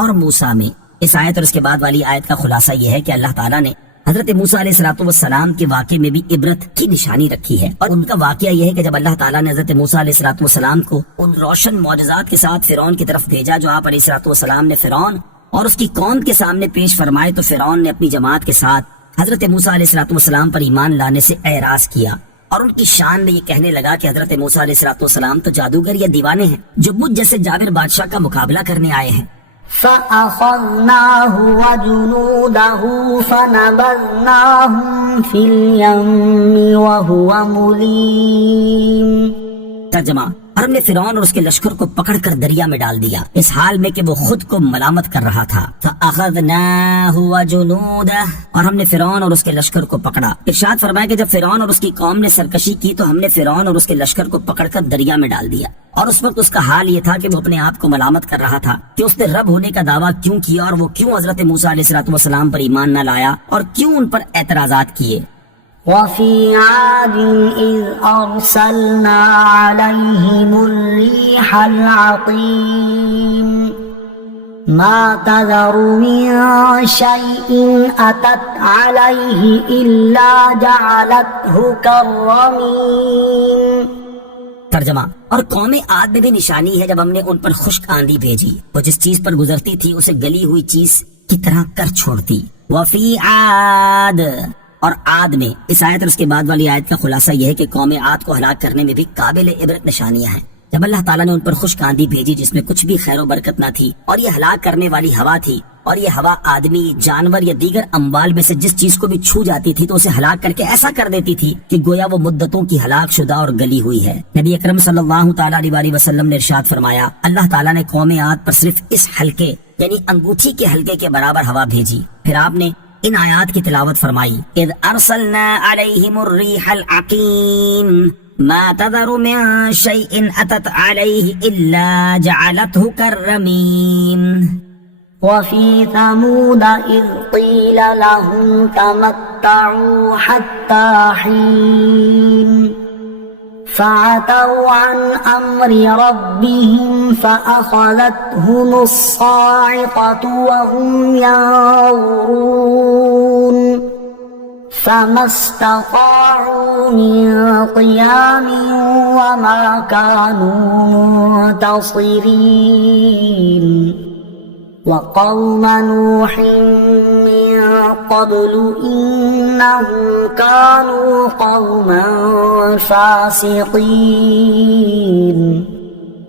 اور موسیٰ میں. اس آیت اور اس کے بعد والی آیت کا خلاصہ یہ ہے کہ اللہ تعالیٰ نے حضرت موسیٰ علیہ السلام کے واقعے میں بھی عبرت کی نشانی رکھی ہے، اور ان کا واقعہ یہ ہے کہ جب اللہ تعالیٰ نے حضرت موسیٰ علیہ السلام کو ان روشن معجزات کے ساتھ فرعون کی طرف بھیجا جو آپ علیہ السلام نے فرعون اور اس کی قوم کے سامنے پیش فرمائے، تو فرعون نے اپنی جماعت کے ساتھ حضرت موسیٰ علیہ السلام پر ایمان لانے سے اعراض کیا، اور ان کی شان میں یہ کہنے لگا کہ حضرت موسیٰ علیہ السلام تو جادوگر یا دیوانے ہیں جو مجھ جیسے جابر بادشاہ کا مقابلہ کرنے آئے ہیں. فَأَخَذْنَاهُ وَجُنُودَهُ فَنَبَذْنَاهُمْ فِي الْيَمِّ وَهُوَ مُلِيمٌ. ترجمہ: اور ہم نے فرعون اور اس کے لشکر کو پکڑ کر دریا میں ڈال دیا اس حال میں کہ وہ خود کو ملامت کر رہا تھا. فَأَخَذْنَاهُ وَجُنُودَهُ، اور ہم نے فرعون اور اس کے لشکر کو پکڑا. ارشاد فرمایا کہ جب فرعون اور اس کی قوم نے سرکشی کی تو ہم نے فرعون اور اس کے لشکر کو پکڑ کر دریا میں ڈال دیا، اور اس وقت اس کا حال یہ تھا کہ وہ اپنے آپ کو ملامت کر رہا تھا کہ اس نے رب ہونے کا دعویٰ کیوں کیا، اور وہ کیوں حضرت موسیٰ علیہ السلام پر ایمان نہ لایا اور کیوں ان پر اعتراضات کیے. وَفِي عَادٍ إِذْ أَرْسَلْنَا عَلَيْهِمُ الرِّيحَ الْعَقِيمَ مَا تَذَرُ مِن شَيْءٍ أَتَتْ عَلَيْهِ إِلَّا جَعَلَتْهُ كَالرَّمِيمِ. ترجمہ: اور قوم عاد میں بھی نشانی ہے جب ہم نے ان پر خشک آندھی بھیجی، وہ جس چیز پر گزرتی تھی اسے گلی ہوئی چیز کی طرح کر چھوڑتی. وفی عاد، اور عاد میں. اس آیت اور اس کے بعد والی آیت کا خلاصہ یہ ہے کہ قوم عاد کو ہلاک کرنے میں بھی قابل عبرت نشانیاں ہیں. جب اللہ تعالیٰ نے ان پر خشک آندھی بھیجی جس میں کچھ بھی خیر و برکت نہ تھی، اور یہ ہلاک کرنے والی ہوا تھی، اور یہ ہوا آدمی، جانور یا دیگر اموال میں سے جس چیز کو بھی چھو جاتی تھی تو اسے ہلاک کر کے ایسا کر دیتی تھی کہ گویا وہ مدتوں کی ہلاک شدہ اور گلی ہوئی ہے. نبی اکرم صلی اللہ تعالیٰ علیہ وسلم نے ارشاد فرمایا اللہ تعالیٰ نے قوم عاد پر صرف اس حلقے یعنی انگوٹھی کے حلقے کے برابر ہوا بھیجی. پھر آپ نے ان آیات کی تلاوت فرمائی. اذ ارسلنا علیہم الریح العقیم ما تذر من شیء اتت علیہ الا جعلته كالرمیم. وَفِي ثَمُودَ إِذْ قِيلَ لَهُمْ تَمَتَّعُوا حَتَّى حِينٍ فعتوا عن أمر ربهم فأخذتهم الصاعقة وهم ينظرون فما استطاعوا من قيام وما كانوا منتصرين وقوم نوح من قبل إنهم كانوا قوما فاسقين.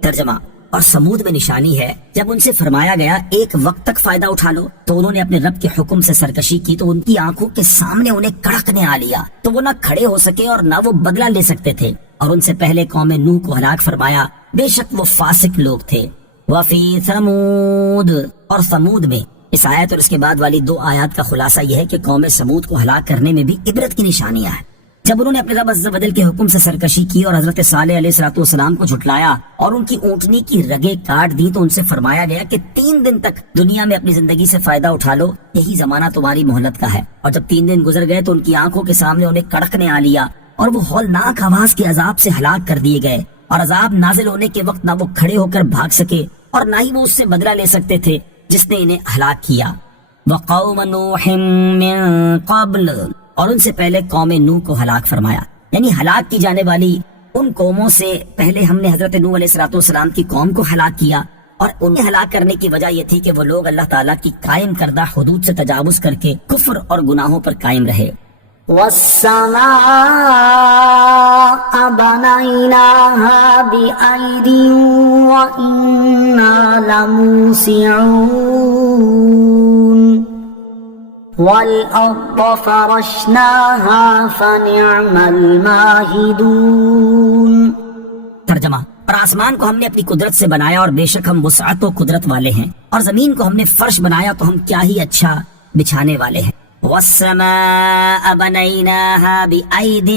ترجمہ: اور سمود میں نشانی ہے جب ان سے فرمایا گیا ایک وقت تک فائدہ اٹھا لو تو انہوں نے اپنے رب کے حکم سے سرکشی کی تو ان کی آنکھوں کے سامنے انہیں کڑکنے آ لیا تو وہ نہ کھڑے ہو سکے اور نہ وہ بدلہ لے سکتے تھے. اور ان سے پہلے قوم نوح کو ہلاک فرمایا، بے شک وہ فاسق لوگ تھے. وفی ثمود، اور ثمود میں. اس آیت اور اس کے بعد والی 2 آیات کا خلاصہ یہ ہے کہ قوم ثمود کو ہلاک کرنے میں بھی عبرت کی نشانیاں ہیں. جب انہوں نے اپنے رب عز و جل کے حکم سے سرکشی کی اور حضرت صالح علیہ السلام کو جھٹلایا اور ان کی اونٹنی کی رگیں کاٹ دی تو ان سے فرمایا گیا کہ 3 دن تک دنیا میں اپنی زندگی سے فائدہ اٹھا لو، یہی زمانہ تمہاری مہلت کا ہے. اور جب 3 دن گزر گئے تو ان کی آنکھوں کے سامنے انہیں کڑکنے آ لیا اور وہ ہولناک آواز کے عذاب سے ہلاک کر دیے گئے. اور عذاب نازل ہونے کے وقت نہ وہ کھڑے ہو کر بھاگ سکے اور نہ ہی وہ اس سے بدلہ لے سکتے تھے جس نے انہیں ہلاک کیا. وقوم نوح من قبل، اور ان سے پہلے قوم نوح کو ہلاک فرمایا، یعنی ہلاک کی جانے والی ان قوموں سے پہلے ہم نے حضرت نوح علیہ السلام کی قوم کو ہلاک کیا. اور انہیں ہلاک کرنے کی وجہ یہ تھی کہ وہ لوگ اللہ تعالیٰ کی قائم کردہ حدود سے تجاوز کر کے کفر اور گناہوں پر قائم رہے. والسماء بنيناها بأيد وإنا لموسعون والأرض فرشناها فنعم الماهدون. ترجمہ: اور آسمان کو ہم نے اپنی قدرت سے بنایا اور بے شک ہم وسعت و قدرت والے ہیں، اور زمین کو ہم نے فرش بنایا تو ہم کیا ہی اچھا بچھانے والے ہیں. وَالسَّمَاءَ بَنَيْنَاهَا بِأَيْدٍ،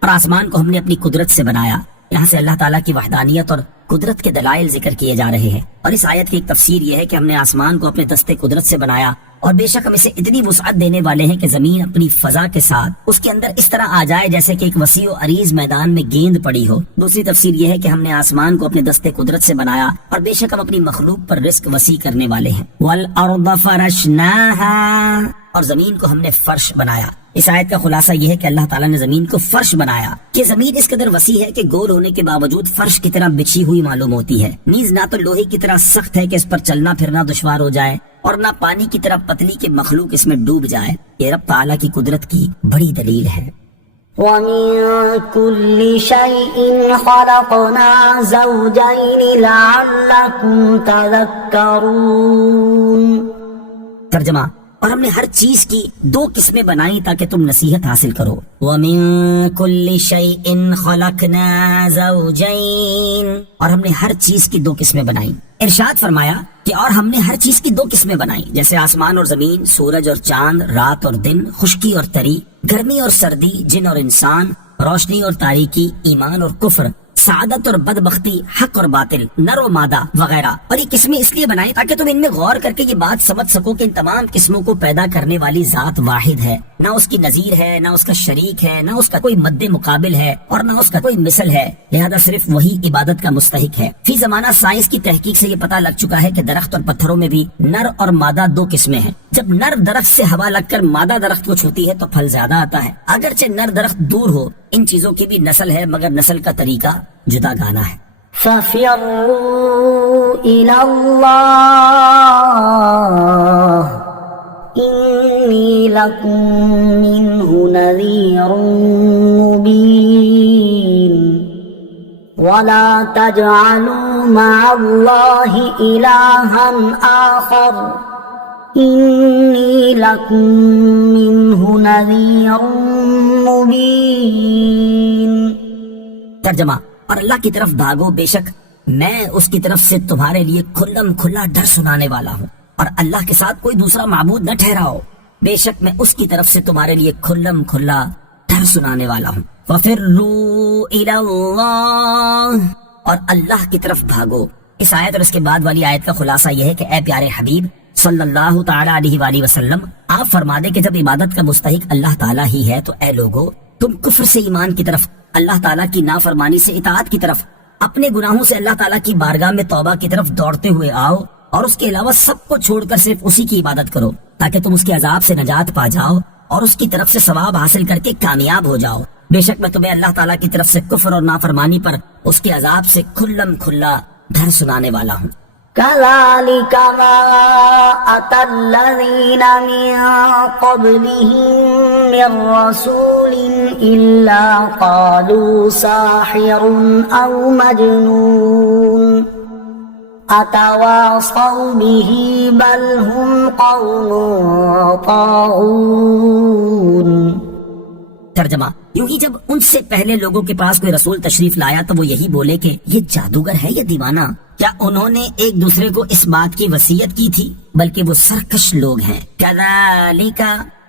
اور آسمان کو ہم نے اپنی قدرت سے بنایا. یہاں سے اللہ تعالیٰ کی وحدانیت اور قدرت کے دلائل ذکر کیے جا رہے ہیں. اور اس آیت کی ایک تفسیر یہ ہے کہ ہم نے آسمان کو اپنے دستے قدرت سے بنایا اور بے شک ہم اسے اتنی وسعت دینے والے ہیں کہ زمین اپنی فضا کے ساتھ اس کے اندر اس طرح آ جائے جیسے کہ ایک وسیع و عریض میدان میں گیند پڑی ہو. دوسری تفسیر یہ ہے کہ ہم نے آسمان کو اپنے دستے قدرت سے بنایا اور بے شک ہم اپنی مخلوق پر رزق وسیع کرنے والے ہیں. وَالْأَرْضَ فَرَشْنَاهَا، اور زمین کو ہم نے فرش بنایا. اس آیت کا خلاصہ یہ ہے کہ اللہ تعالیٰ نے زمین کو فرش بنایا کہ زمین اس قدر وسیع ہے کہ گول ہونے کے باوجود فرش کی طرح بچھی ہوئی معلوم ہوتی ہے. نیز نہ تو لوہے کی طرح سخت ہے کہ اس پر چلنا پھرنا دشوار ہو جائے اور نہ پانی کی طرح پتلی کہ مخلوق اس میں ڈوب جائے. یہ رب تعالیٰ کی قدرت کی بڑی دلیل ہے. وَمِن كُلِّ شَيْءٍ خَلَقْنَا زَوْجَيْنِ لَعَلَّكُمْ تَذَكَّرُونَ. ترجمہ: اور ہم نے ہر چیز کی 2 قسمیں بنائی تاکہ تم نصیحت حاصل کرو. وَمِن كُلِّ شَيْءٍ خَلَقْنَا زَوْجَيْنِ، اور ہم نے ہر چیز کی 2 قسمیں بنائی. ارشاد فرمایا کہ اور ہم نے ہر چیز کی 2 قسمیں بنائی، جیسے آسمان اور زمین، سورج اور چاند، رات اور دن، خشکی اور تری، گرمی اور سردی، جن اور انسان، روشنی اور تاریکی، ایمان اور کفر، سعادت اور بدبختی، حق اور باطل، نر و مادہ وغیرہ. اور یہ قسمیں اس لیے بنائیں تاکہ تم ان میں غور کر کے یہ بات سمجھ سکو کہ ان تمام قسموں کو پیدا کرنے والی ذات واحد ہے، نہ اس کی نظیر ہے، نہ اس کا شریک ہے، نہ اس کا کوئی مد مقابل ہے اور نہ اس کا کوئی مثل ہے، لہذا صرف وہی عبادت کا مستحق ہے. فی زمانہ سائنس کی تحقیق سے یہ پتہ لگ چکا ہے کہ درخت اور پتھروں میں بھی نر اور مادہ 2 قسمیں ہیں. جب نر درخت سے ہوا لگ کر مادہ درخت کو چھوتی ہے تو پھل زیادہ آتا ہے. اگرچہ نر درخت دور ہو، ان چیزوں کی بھی نسل ہے مگر نسل کا طریقہ جدا گانا ہے. فَفِرُّوا إِلَى اللَّهِ إِنِّي لَكُمْ مِنْهُ نَذِيرٌ مُبِينٌ وَلَا تَجْعَلُوا مَعَ اللَّهِ إِلَٰهًا آخَرَ إِنِّي لَكُمْ مِنْهُ نَذِيرٌ مُبِينٌ. ترجمہ: اور اللہ کی طرف بھاگو، بے شک میں اس کی طرف سے تمہارے لیے کھلم کھلا ڈر سنانے والا ہوں، اور اللہ کے ساتھ کوئی دوسرا معبود نہ ٹھہراؤ، بے شک میں اس کی طرف سے تمہارے لیے کھلم کھلا ڈر سنانے والا ہوں. وَفِرُّوا إِلَى اللَّهِ، اور اللہ کی طرف بھاگو. اس آیت اور اس کے بعد والی آیت کا خلاصہ یہ ہے کہ اے پیارے حبیب صلی اللہ تعالی علیہ وآلہ وسلم، آپ فرما دیں کہ جب عبادت کا مستحق اللہ تعالیٰ ہی ہے تو اے لوگو تم کفر سے ایمان کی طرف اللہ تعالیٰ کی نافرمانی سے اطاعت کی طرف، اپنے گناہوں سے اللہ تعالیٰ کی بارگاہ میں توبہ کی طرف دوڑتے ہوئے آؤ، اور اس کے علاوہ سب کو چھوڑ کر صرف اسی کی عبادت کرو تاکہ تم اس کے عذاب سے نجات پا جاؤ اور اس کی طرف سے ثواب حاصل کر کے کامیاب ہو جاؤ۔ بے شک میں تمہیں اللہ تعالیٰ کی طرف سے کفر اور نافرمانی پر اس کے عذاب سے کھلم کھلا ڈر سنانے والا ہوں۔ كذلك ما أتى الذين من قبلهم من رسول إلا قالوا ساحر أو مجنون أتواصوا به بل هم قوم طاغون۔ ترجمہ، یوں ہی جب ان سے پہلے لوگوں کے پاس کوئی رسول تشریف لایا تو وہ یہی بولے کہ یہ جادوگر ہے یا دیوانہ۔ کیا انہوں نے ایک دوسرے کو اس بات کی وصیت کی تھی؟ بلکہ وہ سرکش لوگ ہیں۔ کذالک،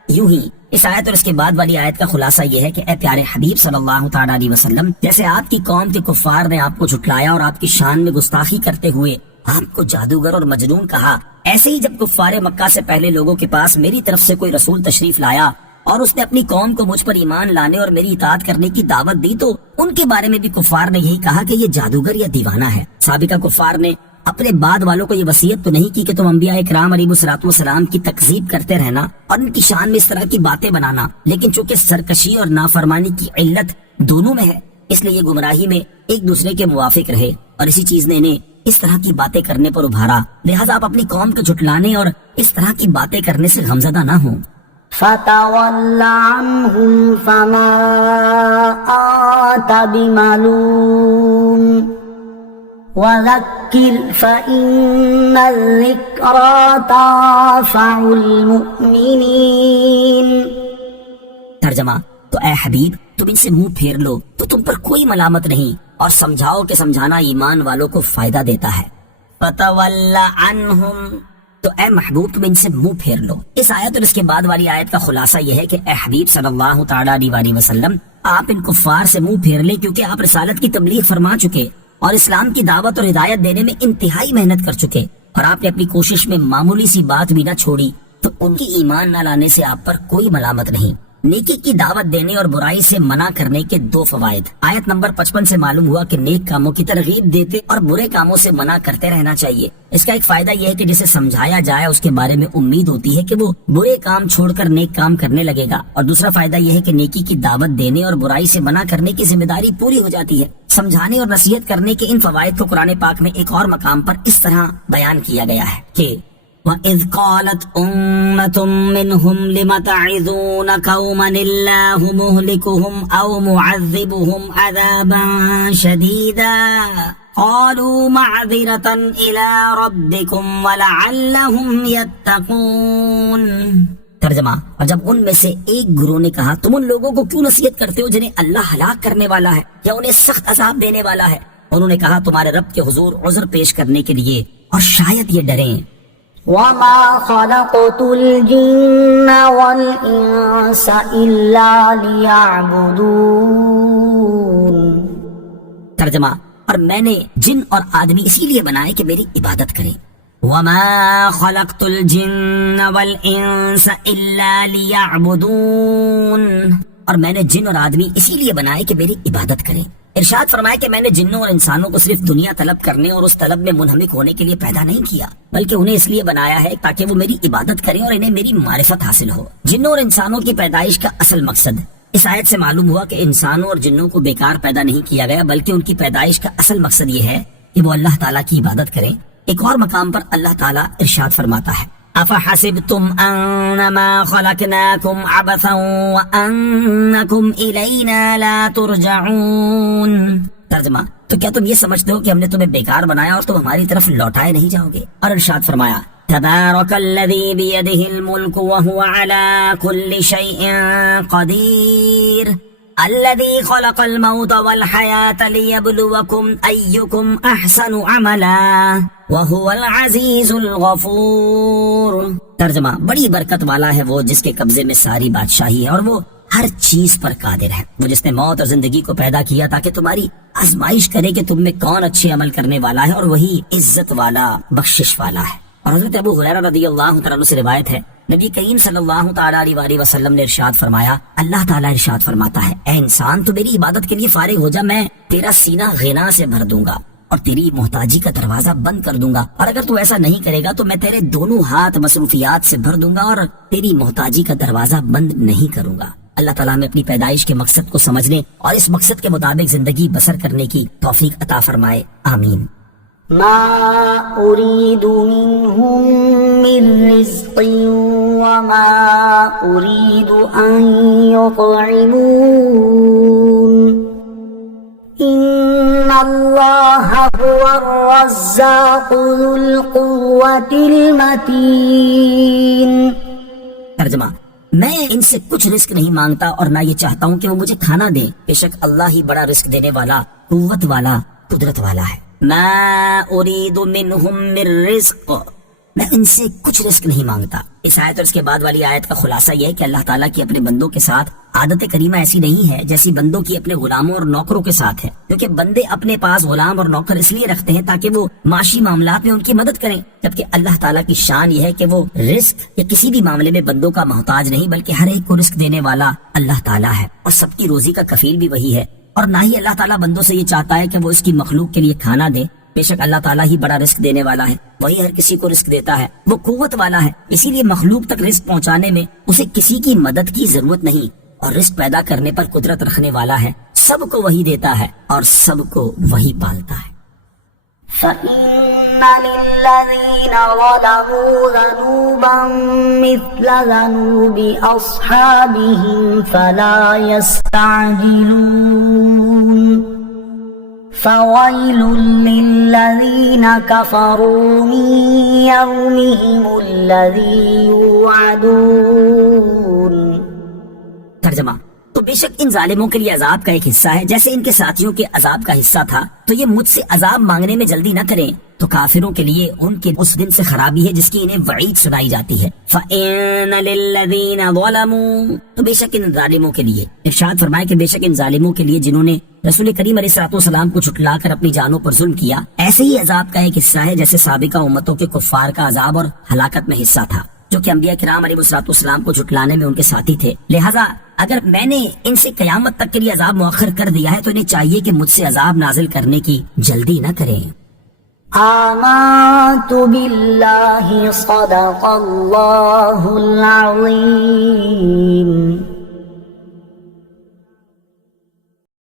یوں ہی۔ اس آیت اور اس کے بعد والی آیت کا خلاصہ یہ ہے کہ اے پیارے حبیب صلی اللہ تعالیٰ علیہ وسلم، جیسے آپ کی قوم کے کفار نے آپ کو جھٹلایا اور آپ کی شان میں گستاخی کرتے ہوئے آپ کو جادوگر اور مجنون کہا، ایسے ہی جب کفار مکہ سے پہلے لوگوں کے پاس میری طرف سے کوئی رسول تشریف لایا اور اس نے اپنی قوم کو مجھ پر ایمان لانے اور میری اطاعت کرنے کی دعوت دی تو ان کے بارے میں بھی کفار نے یہی کہا کہ یہ جادوگر یا دیوانہ ہے۔ سابقہ کفار نے اپنے بعد والوں کو یہ وصیت تو نہیں کی کہ تم انبیاء کرام علیہ الصلوۃ والسلام کی تکذیب کرتے رہنا اور ان کی شان میں اس طرح کی باتیں بنانا، لیکن چونکہ سرکشی اور نافرمانی کی علت دونوں میں ہے، اس لیے یہ گمراہی میں ایک دوسرے کے موافق رہے اور اسی چیز نے انہیں اس طرح کی باتیں کرنے پر ابھارا۔ لہٰذا آپ اپنی قوم کو جھٹلانے اور اس طرح کی باتیں کرنے سے غمزدہ نہ ہوں۔ فتول عنهم فما آت بملوم وذكر فإن الذكرى تنفع المؤمنين۔ ترجمہ، تو اے حبیب تم ان سے منہ پھیر لو تو تم پر کوئی ملامت نہیں، اور سمجھاؤ کہ سمجھانا ایمان والوں کو فائدہ دیتا ہے۔ فتول عنہم، تو اے محبوب تم ان سے منہ پھیر لو۔ اس آیت اور اس کے بعد والی آیت کا خلاصہ یہ ہے کہ اے حبیب صلی اللہ تعالیٰ علیہ وسلم، آپ ان کفار سے منہ پھیر لیں کیونکہ آپ رسالت کی تبلیغ فرما چکے اور اسلام کی دعوت اور ہدایت دینے میں انتہائی محنت کر چکے، اور آپ نے اپنی کوشش میں معمولی سی بات بھی نہ چھوڑی، تو ان کی ایمان نہ لانے سے آپ پر کوئی ملامت نہیں۔ نیکی کی دعوت دینے اور برائی سے منع کرنے کے دو فوائد۔ آیت نمبر 55 سے معلوم ہوا کہ نیک کاموں کی ترغیب دیتے اور برے کاموں سے منع کرتے رہنا چاہیے۔ اس کا ایک فائدہ یہ ہے کہ جسے سمجھایا جائے اس کے بارے میں امید ہوتی ہے کہ وہ برے کام چھوڑ کر نیک کام کرنے لگے گا، اور دوسرا فائدہ یہ ہے کہ نیکی کی دعوت دینے اور برائی سے منع کرنے کی ذمہ داری پوری ہو جاتی ہے۔ سمجھانے اور نصیحت کرنے کے ان فوائد کو قرآن پاک میں ایک اور مقام پر اس طرح بیان کیا گیا ہے کہ وَإِذْ قَالَتْ أُمَّةٌ مِّنْهُمْ لِمَ تَعِظُونَ قَوْمًا اللَّهُ مُهْلِكُهُمْ أَوْ مُعَذِّبُهُمْ عَذَابًا شَدِيدًا قَالُوا مَعْذِرَةً إِلَىٰ رَبِّكُمْ وَلَعَلَّهُمْ يَتَّقُونَ۔ ترجمہ، اور جب ان میں سے ایک گروہ نے کہا تم ان لوگوں کو کیوں نصیحت کرتے ہو جنہیں اللہ ہلاک کرنے والا ہے یا انہیں سخت عذاب دینے والا ہے، انہوں نے کہا تمہارے رب کے حضور عذر پیش کرنے کے لیے اور شاید یہ ڈریں۔ وما خلقت الجن والإنس إلا ليعبدون۔ ترجمہ، اور میں نے جن اور آدمی اسی لیے بنائے کہ میری عبادت کریں۔ وما خلقت الجن والانس الا ليعبدون، اور میں نے جن اور آدمی اسی لیے بنائے کہ میری عبادت کریں۔ ارشاد فرمایا کہ میں نے جنوں اور انسانوں کو صرف دنیا طلب کرنے اور اس طلب میں منہمک ہونے کے لیے پیدا نہیں کیا، بلکہ انہیں اس لیے بنایا ہے تاکہ وہ میری عبادت کریں اور انہیں میری معرفت حاصل ہو۔ جنوں اور انسانوں کی پیدائش کا اصل مقصد، اس آیت سے معلوم ہوا کہ انسانوں اور جنوں کو بیکار پیدا نہیں کیا گیا، بلکہ ان کی پیدائش کا اصل مقصد یہ ہے کہ وہ اللہ تعالیٰ کی عبادت کریں۔ ایک اور مقام پر اللہ تعالیٰ ارشاد فرماتا ہے أَفَحَسِبْتُمْ أَنَّمَا خَلَقْنَاكُمْ عَبَثًا وَأَنَّكُمْ إِلَيْنَا لَا تُرْجَعُونَ۔ ترجمہ، تو کیا تم یہ سمجھتے ہو کہ ہم نے تمہیں بیکار بنایا اور تم ہماری طرف لوٹائے نہیں جاؤ گے؟ اور ارشاد فرمایا تبارک الذی بیدہ الملک وہو علی کل شیء قدیر الذی خلق الموت والحیاة لیبلوکم ایکم احسن عملا وہو العزیز الغفور۔ ترجمہ، بڑی برکت والا ہے وہ جس کے قبضے میں ساری بادشاہی ہے اور وہ ہر چیز پر قادر ہے، وہ جس نے موت اور زندگی کو پیدا کیا تاکہ تمہاری آزمائش کرے کہ تم میں کون اچھے عمل کرنے والا ہے، اور وہی عزت والا بخشش والا ہے۔ اور حضرت ابو ہریرہ رضی اللہ تعالیٰ عنہ سے روایت ہے، نبی کریم صلی اللہ تعالیٰ علیہ وسلم نے ارشاد فرمایا، اللہ تعالیٰ ارشاد فرماتا ہے، اے انسان تو میری عبادت کے لیے فارغ ہو جا، میں تیرا سینہ غنا سے بھر دوں گا اور تیری محتاجی کا دروازہ بند کر دوں گا، اور اگر تو ایسا نہیں کرے گا تو میں تیرے دونوں ہاتھ مصروفیات سے بھر دوں گا اور تیری محتاجی کا دروازہ بند نہیں کروں گا۔ اللہ تعالیٰ ہمیں اپنی پیدائش کے مقصد کو سمجھنے اور اس مقصد کے مطابق زندگی بسر کرنے کی توفیق عطا فرمائے، آمین۔ ما أريد منهم من رزق وما أريد أن يطعمون إن الله هو الرزاق ذو القوة المتين۔ ترجمہ، میں ان سے کچھ رزق نہیں مانگتا اور نہ یہ چاہتا ہوں کہ وہ مجھے کھانا دیں، بے شک اللہ ہی بڑا رزق دینے والا، قوت والا، قدرت والا ہے۔ ما اريد منهم من رزق، میں ان سے کچھ رزق نہیں مانگتا۔ اس آیت اور اس کے بعد والی آیت کا خلاصہ یہ ہے کہ اللہ تعالیٰ کی اپنے بندوں کے ساتھ عادت کریمہ ایسی نہیں ہے جیسی بندوں کی اپنے غلاموں اور نوکروں کے ساتھ ہے، کیونکہ بندے اپنے پاس غلام اور نوکر اس لیے رکھتے ہیں تاکہ وہ معاشی معاملات میں ان کی مدد کریں، جبکہ اللہ تعالیٰ کی شان یہ ہے کہ وہ رزق یا کسی بھی معاملے میں بندوں کا محتاج نہیں، بلکہ ہر ایک کو رزق دینے والا اللہ تعالیٰ ہے، اور سب کی روزی کا کفیل بھی وہی ہے۔ اور نہ ہی اللہ تعالیٰ بندوں سے یہ چاہتا ہے کہ وہ اس کی مخلوق کے لیے کھانا دے، بے شک اللہ تعالیٰ ہی بڑا رزق دینے والا ہے، وہی ہر کسی کو رزق دیتا ہے، وہ قوت والا ہے، اسی لیے مخلوق تک رزق پہنچانے میں اسے کسی کی مدد کی ضرورت نہیں، اور رزق پیدا کرنے پر قدرت رکھنے والا ہے، سب کو وہی دیتا ہے اور سب کو وہی پالتا ہے۔ فَإِنَّ لِلَّذِينَ ظَلَمُوا ذَنُوبًا مِثْلَ ذَنُوبِ أَصْحَابِهِمْ فَلَا يَسْتَعْجِلُونَ فَوَيْلٌ لِّلَّذِينَ كَفَرُوا مِن يَوْمِهِمُ الَّذِي يُوعَدُونَ۔ ترجمہ، تو بے شک ان ظالموں کے لیے عذاب کا ایک حصہ ہے، جیسے ان کے ساتھیوں کے عذاب کا حصہ تھا، تو یہ مجھ سے عذاب مانگنے میں جلدی نہ کریں، تو کافروں کے لیے ان کے اس دن سے خرابی ہے جس کی انہیں وعید سنائی جاتی ہے۔ فَإِنَّ لِلَّذِينَ ظَلَمُوا، تو بے شک ان ظالموں کے لیے، ارشاد فرمائے کہ بے شک ان ظالموں کے لیے جنہوں نے رسول کریم علیہ الصلوۃ والسلام کو جھٹلا کر اپنی جانوں پر ظلم کیا، ایسے ہی عذاب کا ایک حصہ ہے جیسے سابقہ امتوں کے کفار کا عذاب اور ہلاکت میں حصہ تھا، جو کہ انبیاء کرام علیہ الصلوۃ والسلام کو جھٹلانے میں ان کے ساتھی تھے۔ لہٰذا اگر میں نے ان سے قیامت تک کے لیے عذاب مؤخر کر دیا ہے تو انہیں چاہیے کہ مجھ سے عذاب نازل کرنے کی جلدی نہ کریں۔ آمنت باللہ صدق اللہ العظیم۔